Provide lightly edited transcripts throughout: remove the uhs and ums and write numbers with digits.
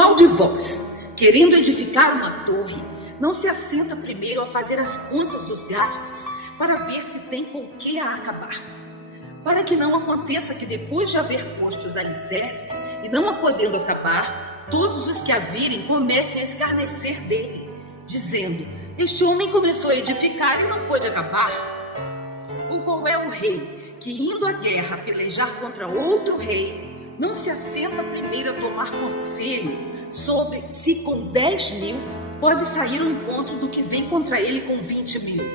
qual de vós, querendo edificar uma torre, não se assenta primeiro a fazer as contas dos gastos, para ver se tem com o que a acabar? Para que não aconteça que depois de haver posto os alicerces, e não a podendo acabar, todos os que a virem comecem a escarnecer dele, dizendo: este homem começou a edificar e não pôde acabar. Ou qual é o rei que, indo à guerra pelejar contra outro rei, não se assenta primeiro a tomar conselho sobre se com 10.000 pode sair ao encontro do que vem contra ele com 20.000?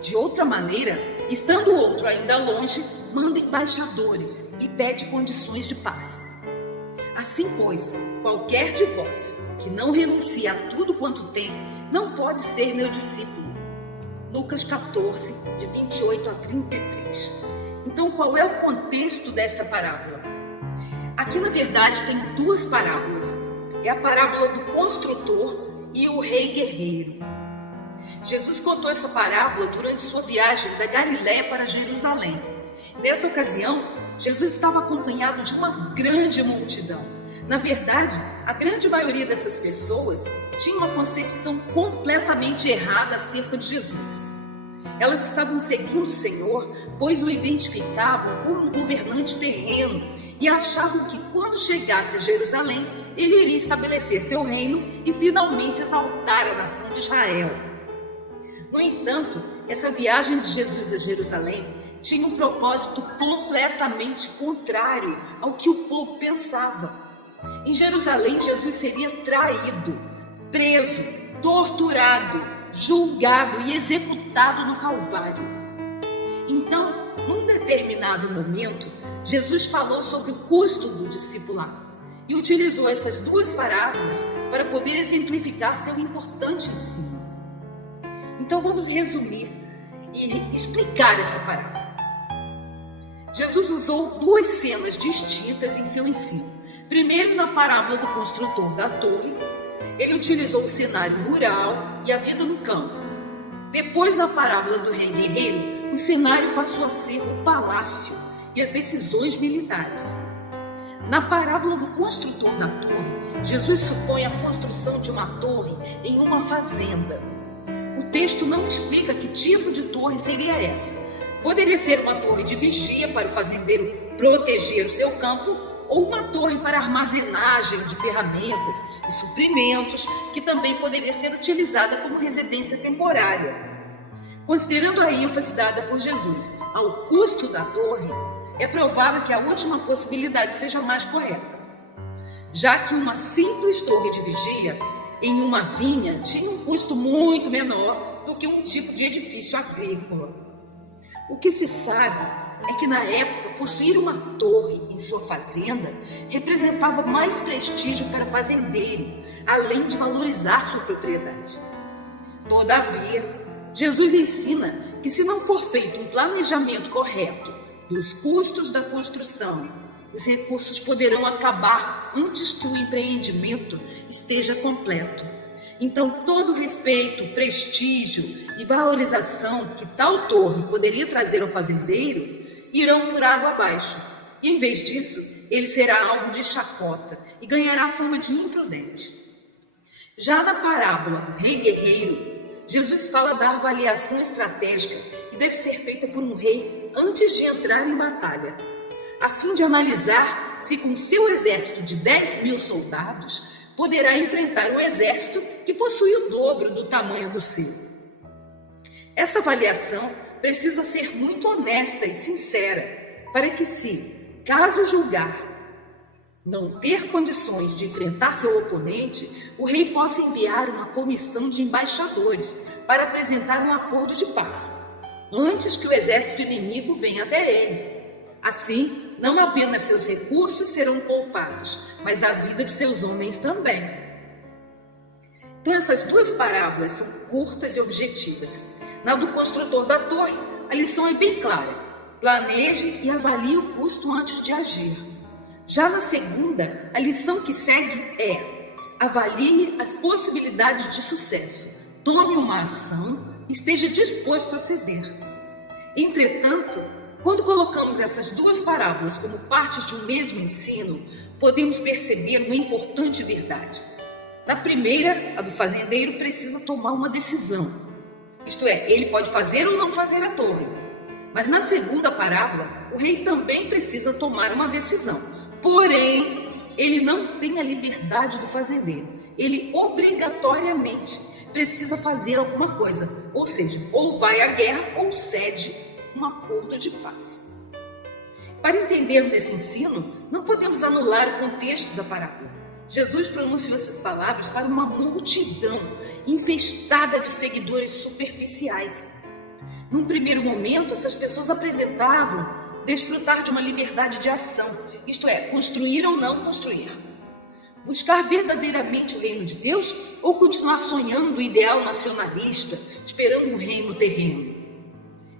De outra maneira, estando o outro ainda longe, manda embaixadores e pede condições de paz. Assim, pois, qualquer de vós que não renuncia a tudo quanto tem, não pode ser meu discípulo. Lucas 14, de 28 a 33. Então, qual é o contexto desta parábola? Aqui, na verdade, tem duas parábolas. É a parábola do construtor e o rei guerreiro. Jesus contou essa parábola durante sua viagem da Galiléia para Jerusalém. Nessa ocasião, Jesus estava acompanhado de uma grande multidão. Na verdade, a grande maioria dessas pessoas tinha uma concepção completamente errada acerca de Jesus. Elas estavam seguindo o Senhor, pois o identificavam como um governante terreno e achavam que quando chegasse a Jerusalém, ele iria estabelecer seu reino e finalmente exaltar a nação de Israel. No entanto, essa viagem de Jesus a Jerusalém tinha um propósito completamente contrário ao que o povo pensava. Em Jerusalém, Jesus seria traído, preso, torturado, julgado e executado no Calvário. Então, num determinado momento, Jesus falou sobre o custo do discipulado e utilizou essas duas parábolas para poder exemplificar seu importante ensino. Então vamos resumir e explicar essa parábola. Jesus usou duas cenas distintas em seu ensino. Primeiro, na parábola do construtor da torre, ele utilizou o cenário rural e a vida no campo. Depois, na parábola do rei guerreiro, o cenário passou a ser o palácio e as decisões militares. Na parábola do construtor da torre, Jesus supõe a construção de uma torre em uma fazenda. O texto não explica que tipo de torre seria essa. Poderia ser uma torre de vigia para o fazendeiro proteger o seu campo, ou uma torre para armazenagem de ferramentas e suprimentos, que também poderia ser utilizada como residência temporária. Considerando a ênfase dada por Jesus ao custo da torre, é provável que a última possibilidade seja mais correta, já que uma simples torre de vigília em uma vinha tinha um custo muito menor do que um tipo de edifício agrícola. O que se sabe é que, na época, possuir uma torre em sua fazenda representava mais prestígio para o fazendeiro, além de valorizar sua propriedade. Todavia, Jesus ensina que, se não for feito um planejamento correto dos custos da construção, os recursos poderão acabar antes que o empreendimento esteja completo. Então, todo respeito, prestígio e valorização que tal torre poderia trazer ao fazendeiro irão por água abaixo. E, em vez disso, ele será alvo de chacota e ganhará fama de imprudente. Já na parábola do rei guerreiro, Jesus fala da avaliação estratégica que deve ser feita por um rei antes de entrar em batalha, a fim de analisar se com seu exército de 10.000 soldados poderá enfrentar um exército que possui o dobro do tamanho do seu. Essa avaliação precisa ser muito honesta e sincera, para que, se, caso julgar não ter condições de enfrentar seu oponente, o rei possa enviar uma comissão de embaixadores para apresentar um acordo de paz, antes que o exército inimigo venha até ele. Assim, não apenas seus recursos serão poupados, mas a vida de seus homens também. Então, essas duas parábolas são curtas e objetivas. Na do construtor da torre, a lição é bem clara: planeje e avalie o custo antes de agir. Já na segunda, a lição que segue é: avalie as possibilidades de sucesso, tome uma ação e esteja disposto a ceder. Entretanto, Quando colocamos essas duas parábolas como partes de um mesmo ensino, podemos perceber uma importante verdade. Na primeira, a do fazendeiro precisa tomar uma decisão. Isto é, ele pode fazer ou não fazer a torre. Mas na segunda parábola, o rei também precisa tomar uma decisão. Porém, ele não tem a liberdade do fazendeiro. Ele obrigatoriamente precisa fazer alguma coisa. Ou seja, ou vai à guerra ou cede um acordo de paz. Para entendermos esse ensino, não podemos anular o contexto da parábola. Jesus pronunciou essas palavras para uma multidão infestada de seguidores superficiais. Num primeiro momento, essas pessoas apresentavam desfrutar de uma liberdade de ação, isto é, construir ou não construir. Buscar verdadeiramente o reino de Deus ou continuar sonhando o ideal nacionalista, esperando um reino terreno.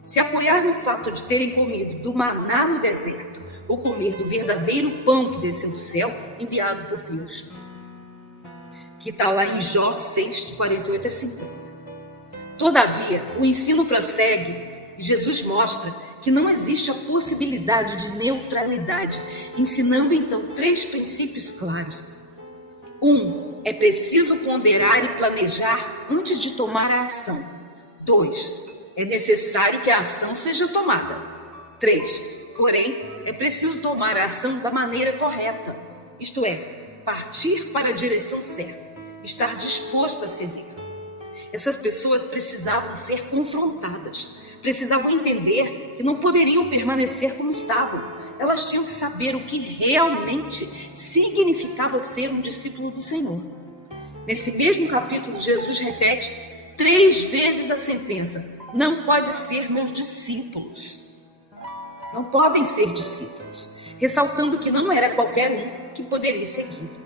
Se apoiar no fato de terem comido do maná no deserto ou comer do verdadeiro pão que desceu do céu, enviado por Deus, que está lá em Jó 6, 48 a 50. Todavia, o ensino prossegue e Jesus mostra que não existe a possibilidade de neutralidade, ensinando então 3 princípios claros. 1. É preciso ponderar e planejar antes de tomar a ação. 2. É necessário que a ação seja tomada. 3. Porém, é preciso tomar a ação da maneira correta, isto é, partir para a direção certa, estar disposto a ceder. Essas pessoas precisavam ser confrontadas, precisavam entender que não poderiam permanecer como estavam. Elas tinham que saber o que realmente significava ser um discípulo do Senhor. Nesse mesmo capítulo, Jesus repete 3 vezes a sentença: não pode ser meus discípulos. Não podem ser discípulos, ressaltando que não era qualquer um que poderia segui-lo.